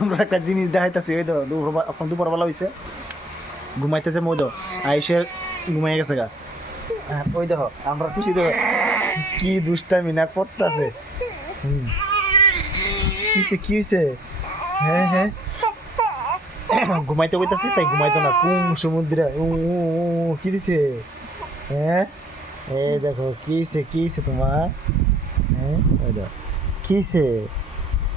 তোমরা একটা জিনিস দেখাইতেছি, ওই তো এখন দুপুরবেলা হয়েছে, ঘুমাইতেছে মধু আইসে ঘুমাই গেছে গা। ওই দেখো আমরা খুশি দেখো কি দুষ্টামি না করতেছে। কি হয়েছে? হ্যাঁ হ্যাঁ ঘুমাইতে বইতেছি তাই ঘুমাইতো না, কুম সমুদ্রে কি দিছে? হ্যাঁ এই দেখো কি হয়েছে তোমার? হ্যাঁ ওই দেখো কি হয়েছে?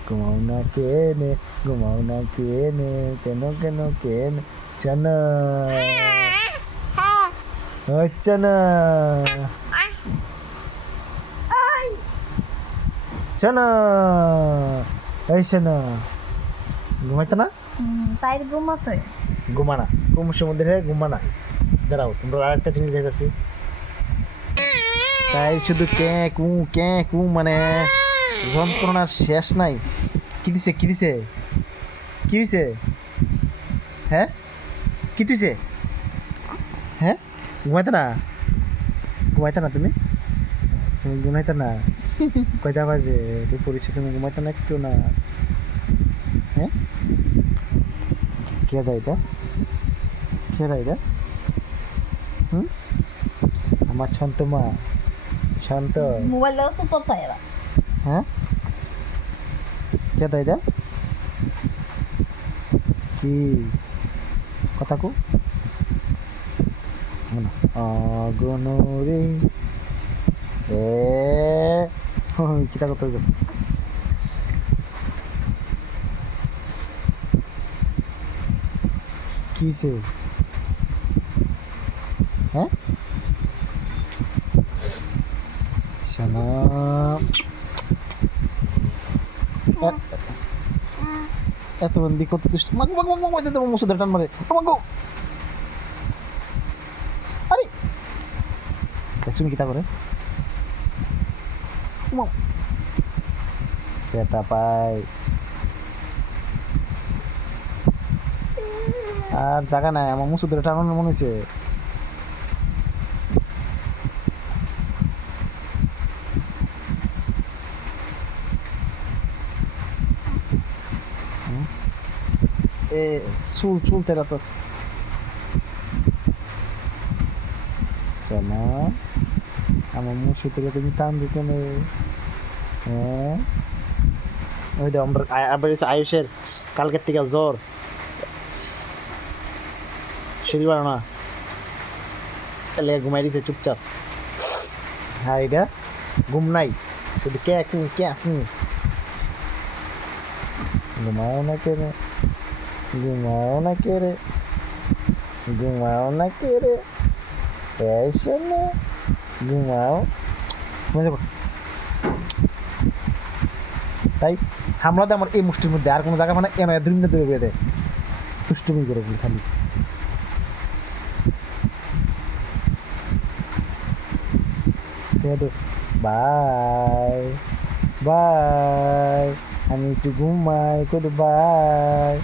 ঘুমাও না কেনে, ঘুমাও না কেনে, কেন কেন কেন চানা চানা চানা এই চানা ঘুমাইতো না? তাই ঘুম আছে? ঘুমানা কুম সমুদ্রে ঘুমানা। দাঁড়াও তোমরা আর একটা জিনিস দেখেছি, তাই শুধু কে কু মানে যন্ত্রণার শেষ নাই। কি দিছে কি দিছে কি হয়েছে? হ্যাঁ কি দিছে? হ্যাঁ ঘুমাইতে না, ঘুমাইতে না তুমি, তুমি ঘুমাইতে না? কয়টা বাজে পরিচয়, তুমি ঘুমাইতে না একটু না? হ্যাঁ কে দেয় এটা, কে দেয় এটা? হুম আমার শান্ত মা, শান্ত। মোবাইল দেখো তো তাই এরা। হ্যাঁ কে দেয় এটা? কি কথা কো অগনরে এ কিতা করতে কি হয়েছে? হ্যাঁ শোনা এত বন্দি কত দুষ্ট মাগো মাগো মাগো মাগো তোমার মুসুদের টান মারে মাগো। আরে দেখছুন কিতা করে পেতা পাই আর জায়গা নাই, আমার মুসুদের টানানোর মনে হয়েছে। এ চুল তেরা তো চলো আমার মুসু থেকে তুমি টান দিতে নেই। হ্যাঁ ওই তো আমরা আবার আয়ুষের কালকের থেকে জ্বর, শরীর ভালো না, তাহলে ঘুমাই দিছে চুপচাপ। হ্যাঁ এটা ঘুম নাই, শুধু কে ঘুমাও না কে রে, ঘুমাও না কে রে, ঘুমাও না কে রে, এই শোনো ঘুমাও। তাই হামলাতে আমার এই মুষ্টির মধ্যে আর কোনো জায়গা মানে এনে দ্রিমনে দূরে বেঁধে দুষ্টুমি করে বলি খালি। বাই বাই, আমি একটু ঘুমাই, বাই।